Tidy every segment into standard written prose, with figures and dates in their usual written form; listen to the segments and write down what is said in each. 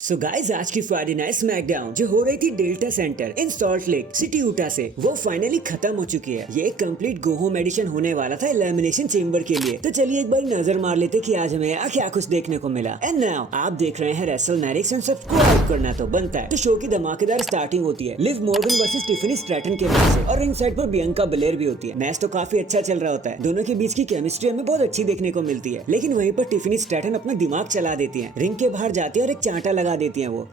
So guys आज की Friday night SmackDown जो हो रही थी डेल्टा सेंटर इन सॉल्ट लेक सिटी यूटा से वो फाइनली खत्म हो चुकी है। ये एक कंप्लीट गो होम एडिशन होने वाला था एलिमिनेशन चेंबर के लिए। तो चलिए एक बार नजर मार लेते कि आज हमें क्या कुछ देखने को मिला। एंड नाउ आप देख रहे हैं रेसल मैरिक्स एंड सब्सक्राइब करना तो बनता है। तो शो की धमाकेदार स्टार्टिंग होती है Liv Morgan versus Tiffany Stratton के बीच से और रिंग साइड पर बियंका बेलेयर भी होती है। मैच तो काफी अच्छा चल रहा होता है, दोनों के बीच की केमिस्ट्री हमें बहुत अच्छी देखने को मिलती है। लेकिन वहीं पर टिफनी स्ट्रैटन अपना दिमाग चला देती है, रिंग के बाहर जाती है और एक चांटा लगा देती है वो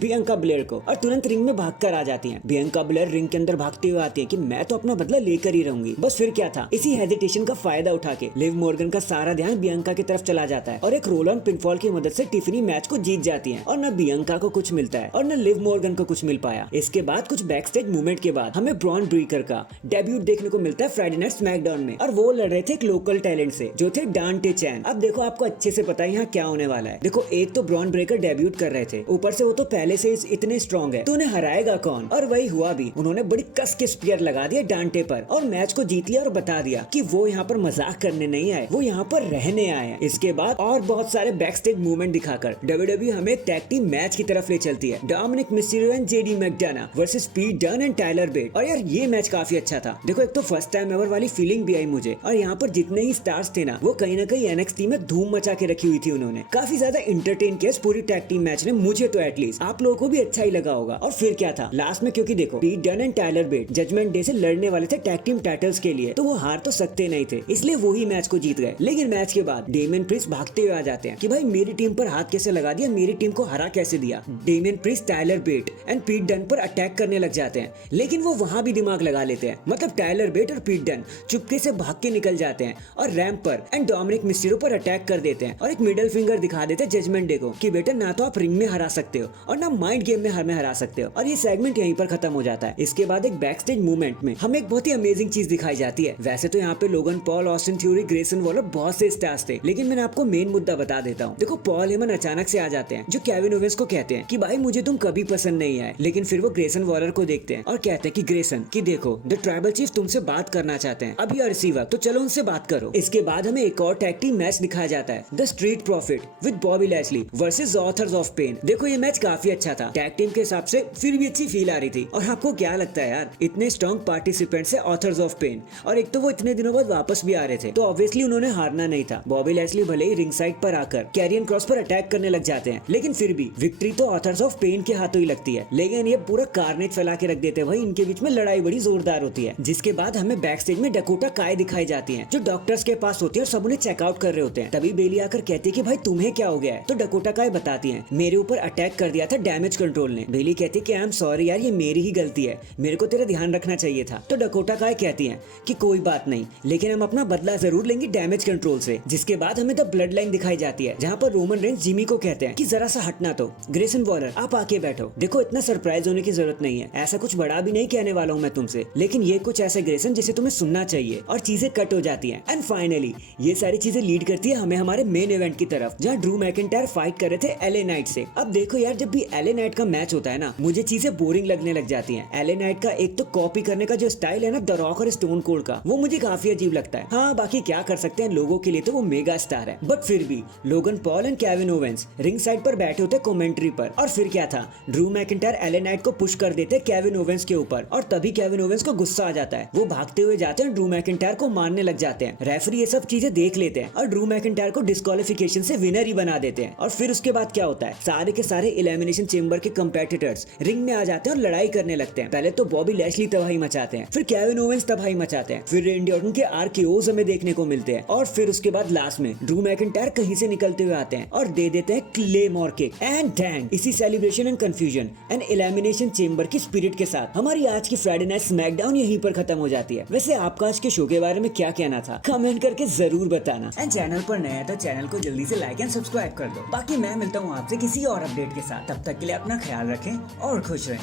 बियंका ब्लेयर को, और तुरंत रिंग में भागकर आ जाती हैं। बियंका ब्लेयर रिंग के अंदर भागते हुए आती है कि मैं तो अपना बदला लेकर ही रहूंगी। बस फिर क्या था, इसी हेजिटेशन का फायदा उठा के लिव मॉर्गन का सारा ध्यान बियंका की तरफ चला जाता है और एक रोल ऑन पिनफॉल की मदद से टिफनी मैच को जीत जाती है। और न बियंका को कुछ मिलता है और न लिव मॉर्गन को कुछ मिल पाया। इसके बाद कुछ बैक स्टेज मूवमेंट के बाद हमें ब्रॉन ब्रीकर का डेब्यूट देखने को मिलता है फ्राइडे नाइट स्मैकडाउन में, और वो लड़ रहे थे एक लोकल टैलेंट से जो थे डांटे चैन। अब देखो आपको अच्छे से पता है यहाँ क्या होने वाला है। देखो एक तो ब्रॉन ब्रेकर डेब्यूट कर रहे थे, ऊपर से वो तो पहले से इतने स्ट्रॉन्ग है, तो उन्हें हराएगा कौन। और वही हुआ भी, उन्होंने बड़ी कस के स्पीयर लगा दिया डांटे पर और मैच को जीत लिया और बता दिया कि वो यहाँ पर मजाक करने नहीं आए, वो यहाँ पर रहने आए हैं। इसके बाद और बहुत सारे बैक स्टेज मूवमेंट दिखाकर डब्ल्यूडब्ल्यूई हमें टैग टीम मैच की तरफ ले चलती है। Dominik Mysterio and JD McDonagh versus पीट डन एंड टायलर बेट। और यार ये मैच काफी अच्छा था। देखो एक तो फर्स्ट टाइम एवर वाली फीलिंग भी आई मुझे, और यहाँ पर जितने ही स्टार्स थे ना, वो कहीं ना कहीं एनएक्सटी में धूम मचा के रखी हुई थी। उन्होंने काफी ज्यादा इंटरटेन किया इस पूरी टैग टीम मैच ने, मुझे तो एटलीस्ट। आप लोगों को भी अच्छा ही लगा होगा। और फिर क्या था लास्ट में, क्योंकि देखो Pete Dunn and Tyler Bate Judgment Day से लड़ने वाले थे टैग टीम टाइटल्स के लिए, तो वो हार तो सकते नहीं थे, इसलिए वो ही मैच को जीत गए। लेकिन मैच के बाद डेमियन प्रिस्ट भागते हुए आ जाते हैं कि भाई मेरी टीम पर हाथ कैसे लगा दिया, मेरी टीम को हरा कैसे दिया। Damian Priest Tyler Bate and Pete Dunn पर अटैक करने लग जाते हैं, लेकिन वो वहां भी दिमाग लगा लेते हैं। मतलब टायलर बेट और पीट डन चुपके से भाग के निकल जाते हैं और रैंप पर एंड डोमिनिक मिस्टीरियो पर अटैक कर देते हैं और एक मिडिल फिंगर दिखा देते हैं जजमेंट डे को कि बेटा ना तो आप रिंग में हरा सकते हो और ना माइंड गेम में हरा सकते हो। और ये सेगमेंट यहीं पर खत्म हो जाता है। इसके बाद एक बैक स्टेज मूवमेंट में हमें एक बहुत ही अमेजिंग चीज दिखाई जाती है। वैसे तो यहाँ पे Logan Paul, Austin theory, Grayson Waller बहुत से स्टार्स थे, लेकिन मैंने आपको मेन मुद्दा बता देता हूँ। देखो पॉल हेमन अचानक से आ जाते हैं जो केविन ओवेंस को कहते हैं कि भाई मुझे तुम कभी पसंद नहीं आए। लेकिन फिर वो ग्रेसन वॉलर को देखते हैं और कहते हैं कि ग्रेसन कि देखो द ट्राइबल चीफ तुमसे बात करना चाहते हैं, अभी और इसी वक्त, तो चलो उनसे बात करो। इसके बाद हमें एक और टैग टीम मैच दिखाया जाता है, the Street Profit with Bobby Lashley versus Authors of Pain. देखो ये मैच काफी अच्छा था, टैग टीम के हिसाब से फिर भी अच्छी फील आ रही थी। और आपको क्या लगता है यार, इतने स्ट्रॉन्ग पार्टिसिपेंट्स है ऑथर्स ऑफ पेन, और एक तो वो इतने दिनों बाद वापस भी आ रहे थे, तो ऑब्वियसली उन्होंने हारना नहीं था। बॉबी लैशली भले ही रिंग साइड पर आकर कैरियन क्रॉस पर अटैक करने लग जाते हैं, लेकिन फिर भी विक्ट्री तो ऑथर्स ऑफ पेन के हाथों ही लगती है। लेकिन ये पूरा कार्नेज फैला के रख देते हैं भाई, इनके बीच में लड़ाई बड़ी जोरदार होती है। जिसके बाद हमें बैक स्टेज में डकोटा काय दिखाई जाती है जो डॉक्टर्स के पास होती है और सब उन्हें चेकआउट कर रहे होते हैं। तभी बेली आकर कहती है कि भाई तुम्हें क्या हो गया है, तो डकोटा काय बताती है मेरे ऊपर अटैक कर दिया था डैमेज कंट्रोल ने। बेली कहती है कि आई एम सॉरी यार, ये मेरी ही गलती है, मेरे को तेरा ध्यान रखना चाहिए था। तो डकोटा काय कहती है कि कोई बात नहीं, लेकिन हम अपना बदला जरूर लेंगे डैमेज कंट्रोल से। जिसके बाद हमें द ब्लड लाइन दिखाई जाती है जहाँ पर रोमन रेंज जिमी को कहते हैं कि जरा सा हटना, तो ग्रेसन वॉलर आप आके बैठो। देखो इतना सरप्राइज होने की जरूरत नहीं है, ऐसा कुछ बड़ा भी नहीं कहने वाला हूँ मैं तुमसे, लेकिन ये कुछ ऐसे ग्रेसन जिसे तुम्हें सुनना चाहिए। और चीजें कट हो जाती है एंड फाइनली ये सारी चीजें लीड करती है हमें हमारे मेन इवेंट की तरफ, जहाँ ड्रू मैकिंटायर फाइट कर रहे थे एलए नाइट से। अब देखो यार, जब भी एलए नाइट का मैच होता है ना, मुझे चीजें बोरिंग लगने लग जाती हैं। एलए नाइट का एक तो कॉपी करने का जो स्टाइल है ना द रॉक और स्टोन कोल्ड का, वो मुझे काफी अजीब लगता है। हाँ बाकी क्या कर सकते हैं, लोगों के लिए तो वो मेगा स्टार है। बट फिर भी Logan Paul and Kevin Owens ring side पर बैठे होते कमेंट्री पर, और फिर क्या था, ड्रू मैकिंटायर एलए नाइट को पुश कर देते केविन ओवेंस के ऊपर, और तभी केविन ओवेंस को गुस्सा आ जाता है। वो भागते हुए जाते हैं, ड्रू मैकिंटायर को मारने लग जाते हैं। रेफरी ये सब चीजें देख लेते हैं और ड्रू मैकिंटायर को डिस्क्वालिफिकेशन से विनर ही बना देते हैं। और फिर उसके बाद क्या होता है, सारे के सारे एलिमिनेशन चेंबर के कंपेटिटर्स रिंग में आ जाते हैं और लड़ाई करने लगते हैं। पहले तो बॉबी लैशली तबाही मचाते हैं, फिर केविन ओवेंस तबाही मचाते हैं, फिर रेंडी ऑर्टन के आरकेओज हमें देखने को मिलते हैं, और फिर उसके बाद लास्ट में ड्रू मैकिंटायर कहीं से निकलते हुए आते हैं और दे देते हैं क्लेमोर किक एंड डैंग। इसी celebration and confusion and elimination chamber की स्पिरिट के साथ हमारी आज की फ्राइडे नाइट स्मैकडाउन यहीं पर खत्म हो जाती है। वैसे आपका आज के शो के बारे में क्या कहना था, कमेंट करके जरूर बताना। एंड चैनल पर नया है तो चैनल को जल्दी से लाइक एंड सब्सक्राइब कर दो। बाकी मैं मिलता हूँ आपसे किसी और अपडेट के साथ, तब तक के लिए अपना ख्याल रखें और खुश रहें।